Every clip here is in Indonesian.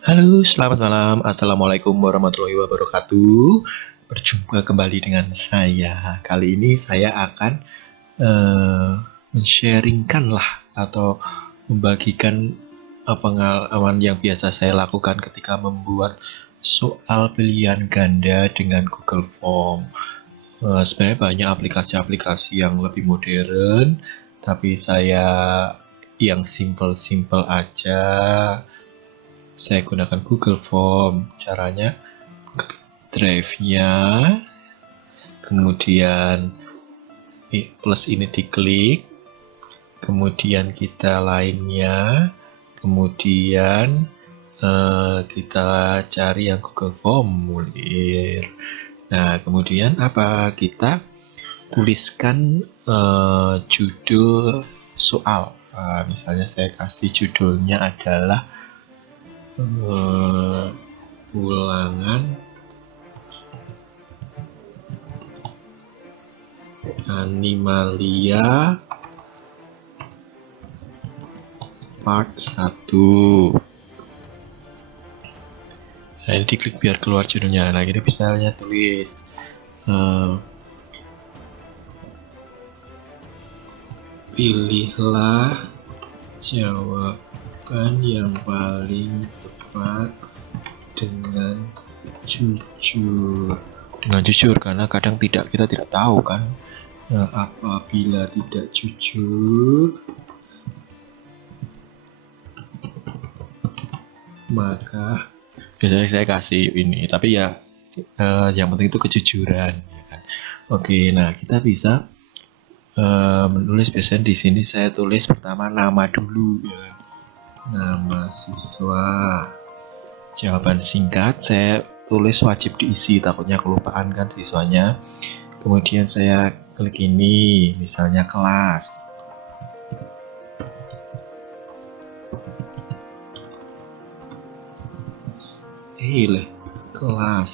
Halo, selamat malam. Assalamualaikum warahmatullahi wabarakatuh. Berjumpa kembali dengan saya. Kali ini saya akan men-sharingkan lah atau membagikan pengalaman yang biasa saya lakukan ketika membuat soal pilihan ganda dengan Google Form. Sebenarnya banyak aplikasi-aplikasi yang lebih modern, tapi saya yang simple-simple aja. Saya gunakan Google Form. Caranya drive-nya, kemudian plus ini diklik, kemudian kita lainnya, kemudian kita cari yang Google Formulir. Nah, kemudian apa? Kita tuliskan judul soal. Misalnya saya kasih judulnya adalah ulangan Animalia part 1. Nah, ini diklik biar keluar judulnya. Nah, kita bisa tulis pilihlah jawaban yang paling tepat dengan jujur, karena kadang kita tidak tahu kan. Nah, apabila tidak jujur, maka biasanya saya kasih ini, tapi ya yang penting itu kejujuran, ya kan? Oke, nah kita bisa menulis. Biasanya di sini saya tulis pertama nama dulu, ya. Nama siswa. Jawaban singkat saya tulis wajib diisi, takutnya kelupaan kan siswanya. Kemudian saya klik ini, misalnya kelas. Kelas.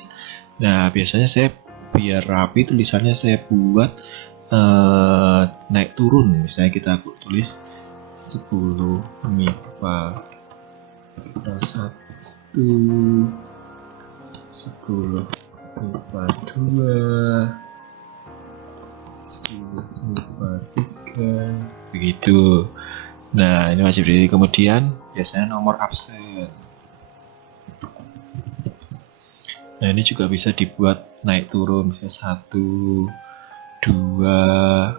Nah, biasanya saya biar rapi tulisannya saya buat naik turun. Misalnya kita tulis 10 MIPA 1, 10 MIPA 2, 10 MIPA 3, begitu. Nah, ini wajib diri. Kemudian biasanya nomor absen. Nah, ini juga bisa dibuat naik turun, misalnya 1, 2,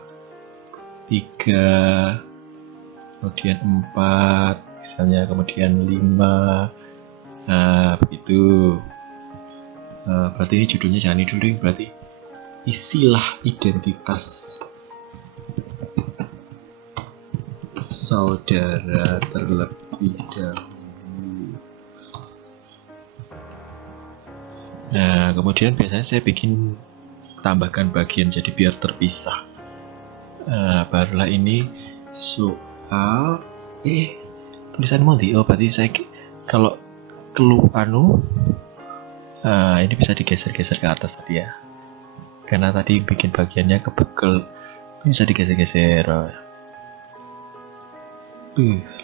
3, kemudian 4, misalnya, kemudian 5. Nah, begitu. Berarti ini judulnya jangan dulu, berarti isilah identitas saudara terlebih dahulu. Nah, kemudian biasanya saya bikin tambahkan bagian jadi biar terpisah. Barulah ini soal tulisan mau berarti saya kalau ini bisa digeser-geser ke atas tadi ya, karena tadi bikin bagiannya kebegel, bisa digeser-geser.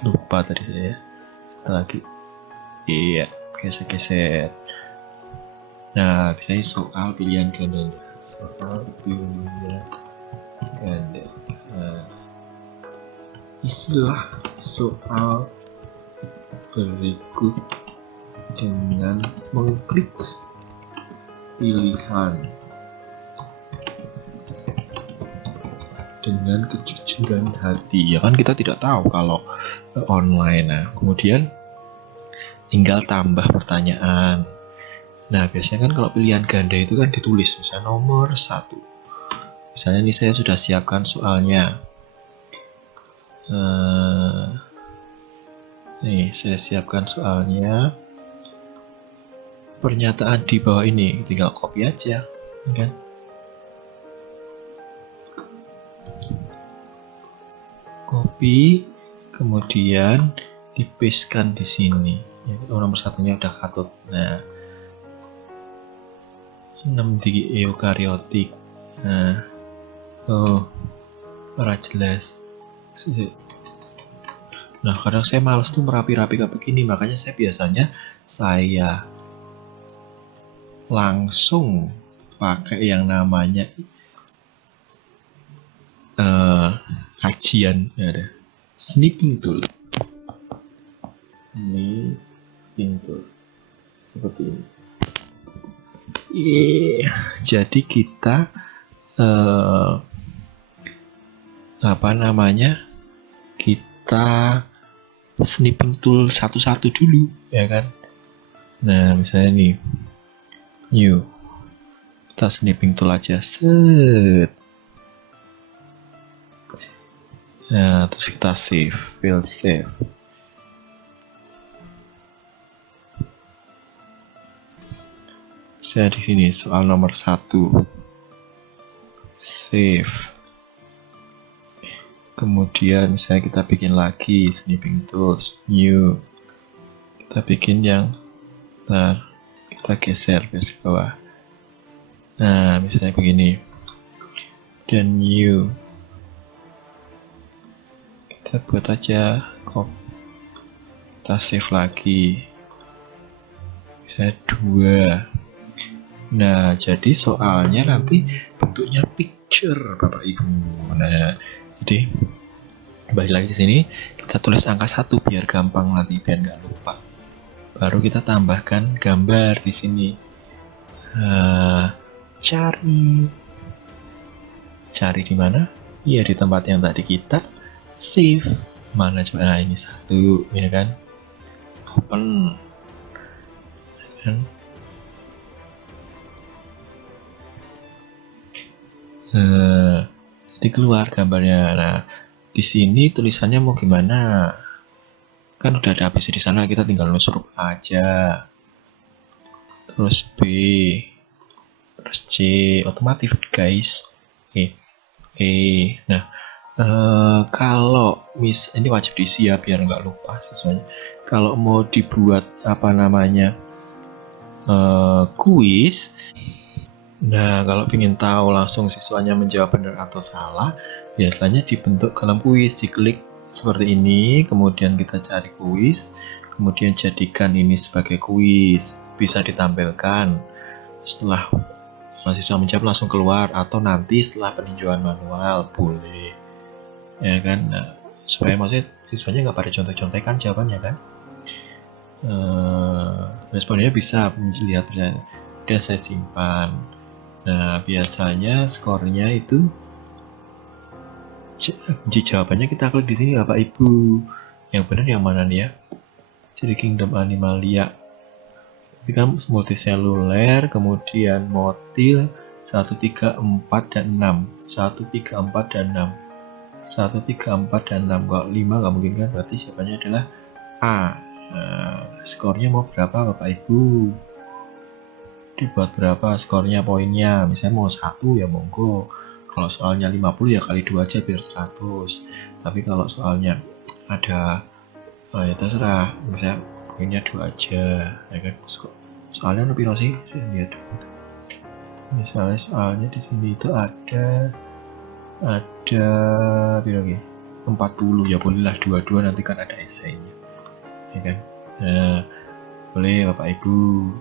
Lupa tadi saya lagi. Iya, geser-geser. Nah, misalnya soal pilihan ganda. Isilah soal berikut dengan mengklik pilihan dengan kejujuran hati. Ya kan kita tidak tahu kalau online. Nah, kemudian tinggal tambah pertanyaan. Nah, biasanya kan kalau pilihan ganda itu kan ditulis misalnya nomor 1. Misalnya ini saya sudah siapkan soalnya. Nih, saya siapkan soalnya. Pernyataan di bawah ini tinggal copy aja, kan? Copy, kemudian dipastekan di sini. Ya, nomor 1-nya udah katut. Nah, 6 di eukariotik. Nah, ora jelas. Nah, kadang saya males tuh merapi-rapi kayak begini, makanya saya biasanya saya langsung pakai yang namanya kajian, ada snipping tool. Ini tool seperti ini. Jadi kita kita snipping tool satu-satu dulu, ya kan. Nah, misalnya nih, new, kita snipping tool aja, set. Nah, terus kita save, file save. Saya di sini soal nomor 1, save. Kemudian misalnya kita bikin lagi snipping tools, new, kita bikin yang, kita geser ke bawah. Nah, misalnya begini, dan new, kita buat aja copy, kita save lagi, misalnya 2. Nah, jadi soalnya nanti bentuknya picture, Bapak Ibu. Nah, jadi balik lagi ke sini, kita tulis angka 1 biar gampang nanti, biar nggak lupa. Baru kita tambahkan gambar di sini. Cari di mana? Iya, di tempat yang tadi kita save. Mana coba? Nah, ini 1, ya kan? Open, kan? Jadi keluar gambarnya. Nah, di sini tulisannya mau gimana? Kan udah ada ABC di sana, kita tinggal nulis huruf A aja. Terus B, terus C, otomatis guys. Nah, kalau ini wajib diisi ya biar nggak lupa siswanya. Kalau mau dibuat kuis. Nah, kalau ingin tahu langsung siswanya menjawab benar atau salah, biasanya dibentuk dalam kuis, diklik seperti ini, kemudian kita cari kuis, kemudian jadikan ini sebagai kuis, bisa ditampilkan. Setelah mahasiswa menjawab langsung keluar, atau nanti setelah peninjauan manual, boleh. Ya kan, nah, supaya maksudnya siswanya nggak pada contek-contekan jawabannya kan. Responnya bisa melihat, udah saya simpan. Nah, biasanya skornya itu jawabannya kita klik di sini Bapak Ibu. Yang benar yang mana nih ya? Jadi Kingdom Animalia. Ini kan multiseluler, kemudian motil 1, 3, 4 dan 6. 1, 3, 4 dan 6. 1, 3, 4 dan 6. Kalau 5 nggak mungkin kan, berarti jawabannya adalah A. Nah, skornya mau berapa Bapak Ibu? Dibuat berapa skornya, poinnya, misalnya mau 1 ya monggo, kalau soalnya 50 ya kali 2 aja biar 100, tapi kalau soalnya ada ya terserah, misalnya poinnya 2 aja, ya kan. Soalnya lebih sih, saya lihat misalnya soalnya di sini itu ada berapa 40, ya bolehlah 22, nanti kan ada esainya, ya kan. Nah, boleh Bapak Ibu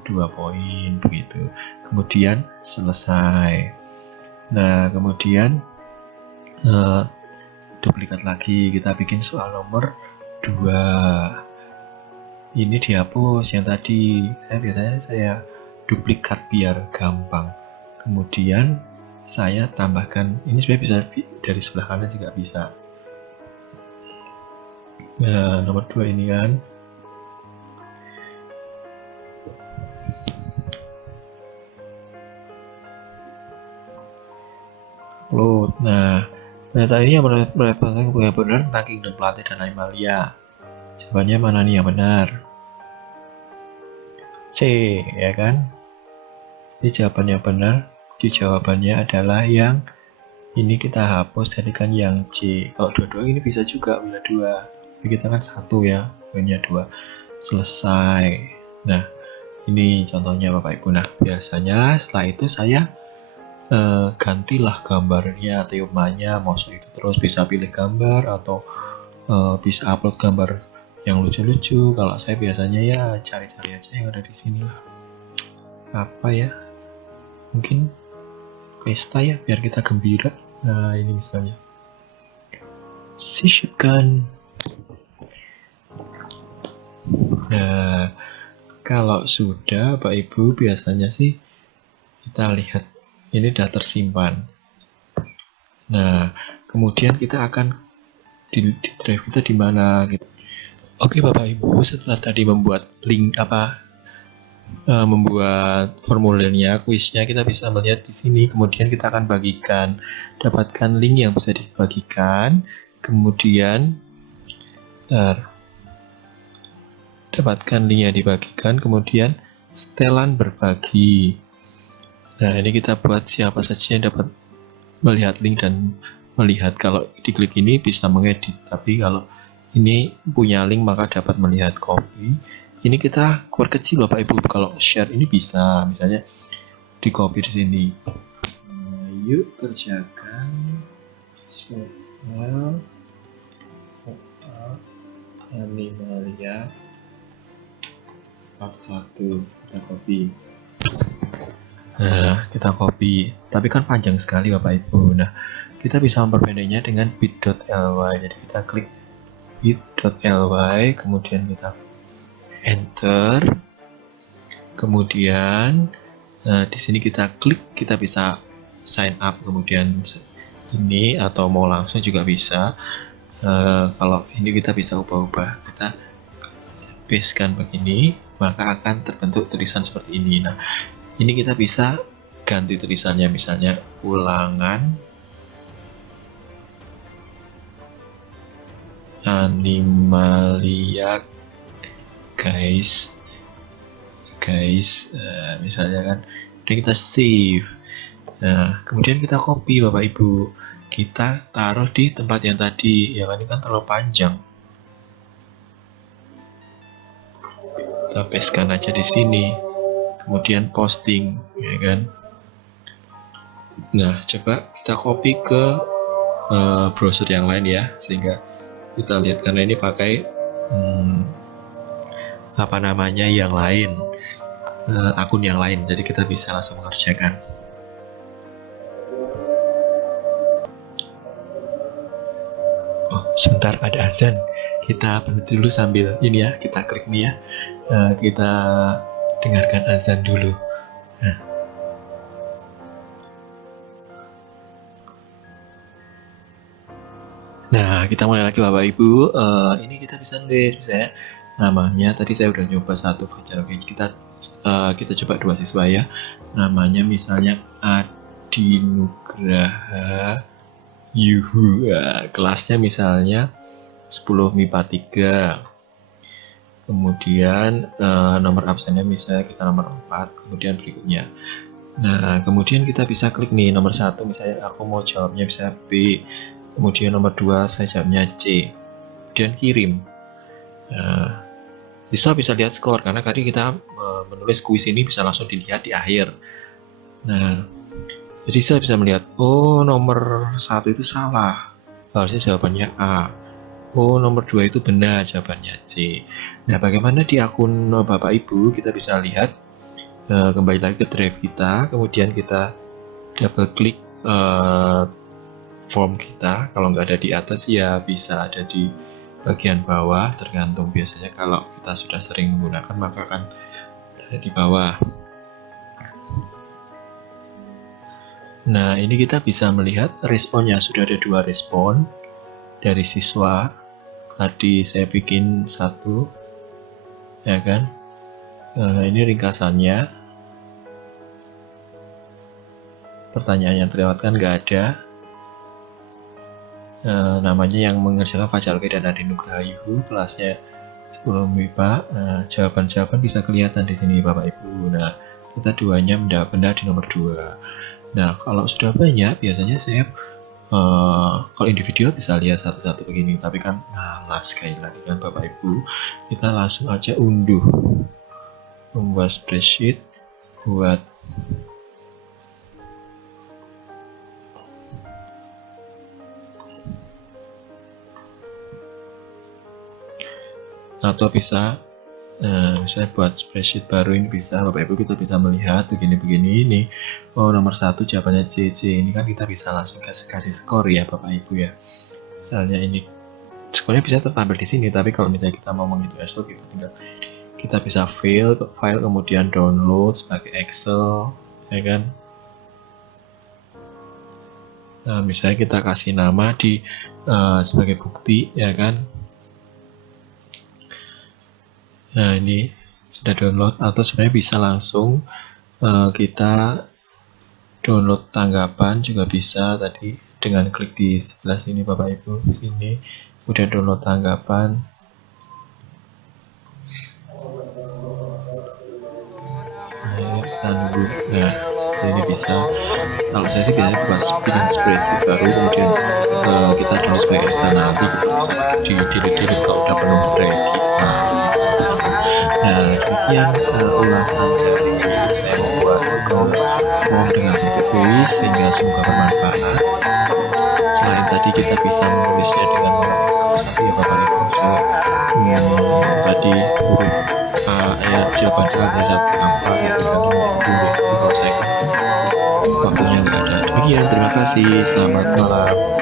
2 poin begitu. Kemudian selesai. Nah, kemudian duplikat lagi, kita bikin soal nomor 2. Ini dihapus yang tadi. Biasanya saya duplikat biar gampang. Kemudian saya tambahkan, ini sebenarnya bisa dari sebelah kanan juga bisa. Nah, nomor 2 ini kan. Upload. Nah, ternyata ini yang benar tentang Kingdom Pelatih dan Animalia. Jawabannya mana nih yang benar? C, ya kan? Jadi jawabannya benar. Jawabannya adalah yang ini, kita hapus, jadikan yang C. Kalau dua-dua ini bisa juga bila 2. Tapi kita kan 1 ya, poinnya 2. Selesai. Nah, ini contohnya Bapak Ibu. Nah, biasanya setelah itu saya gantilah gambarnya, temanya, mau itu terus bisa pilih gambar atau bisa upload gambar yang lucu-lucu. Kalau saya biasanya ya cari-cari aja yang ada di sini lah. Apa ya? Mungkin pesta ya, biar kita gembira. Nah, ini misalnya sisipkan. Nah, kalau sudah Bapak Ibu biasanya sih kita lihat ini sudah tersimpan. Nah, kemudian kita akan di drive kita di mana gitu. Oke Bapak Ibu, setelah tadi membuat link membuat formulirnya, kuisnya, kita bisa melihat di sini. Kemudian kita akan bagikan, dapatkan link yang bisa dibagikan. Kemudian dapatkan link yang dibagikan. Kemudian setelan berbagi. Nah, ini kita buat siapa saja yang dapat melihat link dan melihat. Kalau diklik ini bisa mengedit, tapi kalau ini punya link maka dapat melihat copy. Ini kita keluar kecil Bapak Ibu. Kalau share ini bisa, misalnya di copy di sini. Yuk kerjakan soal Animalia part 1. Kita copy. Nah, kita copy. Tapi kan panjang sekali Bapak Ibu. Nah, kita bisa memperpendeknya dengan bit.ly. Jadi kita klik bit.ly, kemudian kita enter. Kemudian di sini kita klik, kita bisa sign up. Kemudian ini atau mau langsung juga bisa. Kalau ini kita bisa ubah-ubah. Kita pastekan begini, maka akan terbentuk tulisan seperti ini. Nah, ini kita bisa ganti tulisannya, misalnya ulangan Animalia guys, misalnya kan. Udah kita save. Nah, kemudian kita copy Bapak Ibu, kita taruh di tempat yang tadi. Ya kan, ini kan terlalu panjang. Kita pastekan aja di sini. Kemudian posting, ya kan. Nah, coba kita copy ke browser yang lain ya, sehingga kita lihat, karena ini pakai apa namanya yang lain, akun yang lain, jadi kita bisa langsung mengerjakan. Oh, sebentar ada azan, kita berhenti dulu sambil ini ya, kita klik nih ya, kita dengarkan azan dulu. Nah, kita mulai lagi Bapak Ibu. Ini kita bisa nulis, misalnya namanya tadi saya udah nyoba satu baca. Oke, kita coba dua siswa ya. Namanya misalnya Adinugraha Yuhu. Kelasnya misalnya 10 MIPA 3. Kemudian nomor absennya misalnya kita nomor 4. Kemudian berikutnya. Nah, kemudian kita bisa klik nih nomor 1, misalnya aku mau jawabnya bisa B. Kemudian nomor 2 saya jawabnya C, dan kirim. Nah, siswa bisa lihat skor, karena tadi kita menulis kuis ini bisa langsung dilihat di akhir. Nah, jadi saya bisa melihat, oh nomor 1 itu salah, harusnya jawabannya A. Oh nomor 2 itu benar, jawabannya C. Nah, bagaimana di akun Bapak Ibu, kita bisa lihat, kembali lagi ke drive kita, kemudian kita double klik form kita. Kalau nggak ada di atas ya bisa ada di bagian bawah, tergantung. Biasanya kalau kita sudah sering menggunakan maka akan ada di bawah. Nah, ini kita bisa melihat responnya, sudah ada 2 respon dari siswa. Tadi saya bikin 1, ya kan. Ini ringkasannya, pertanyaan yang terlewatkan nggak ada. Namanya yang mengerjakan Fajar Oke dan Adinugraha Yuhu, kelasnya 10 MIPA. Jawaban-jawaban bisa kelihatan di sini Bapak Ibu. Nah, kita duanya benar di nomor 2. Nah, kalau sudah banyak, biasanya saya kalau individual bisa lihat satu-satu begini, tapi kan malas sekali lagi kan Bapak Ibu. Kita langsung aja unduh, membuat spreadsheet, buat atau bisa misalnya buat spreadsheet baru ini bisa Bapak Ibu, kita bisa melihat begini-begini ini. Oh, nomor 1 jawabannya C. Ini kan kita bisa langsung kasih skor ya Bapak Ibu ya. Misalnya ini skornya bisa tertampil di sini, tapi kalau misalnya kita mau menghitung Excel, kita bisa file kemudian download sebagai Excel ya kan. Nah, misalnya kita kasih nama di sebagai bukti ya kan. Nah, ini sudah download, atau sebenarnya bisa langsung kita download tanggapan juga bisa tadi dengan klik di sebelah sini Bapak Ibu, sini udah download tanggapan. Nah, seperti ini bisa. Kalau saya sih biasanya buat bikin spreadsheet baru kemudian kita download sebagai Excel, nanti kita bisa di-delete kalau udah penuh Draggy. Nah, demikian ulasan dari saya membuat form dengan bentuk quiz, sehingga semoga bermanfaat. Selain tadi kita bisa menulisnya dengan satu-satu ya Bapak Ibu. Tadi huruf jawaban dari satu angka gitu kan, kalau saya waktunya nggak ada. Demikian, terima kasih, selamat malam.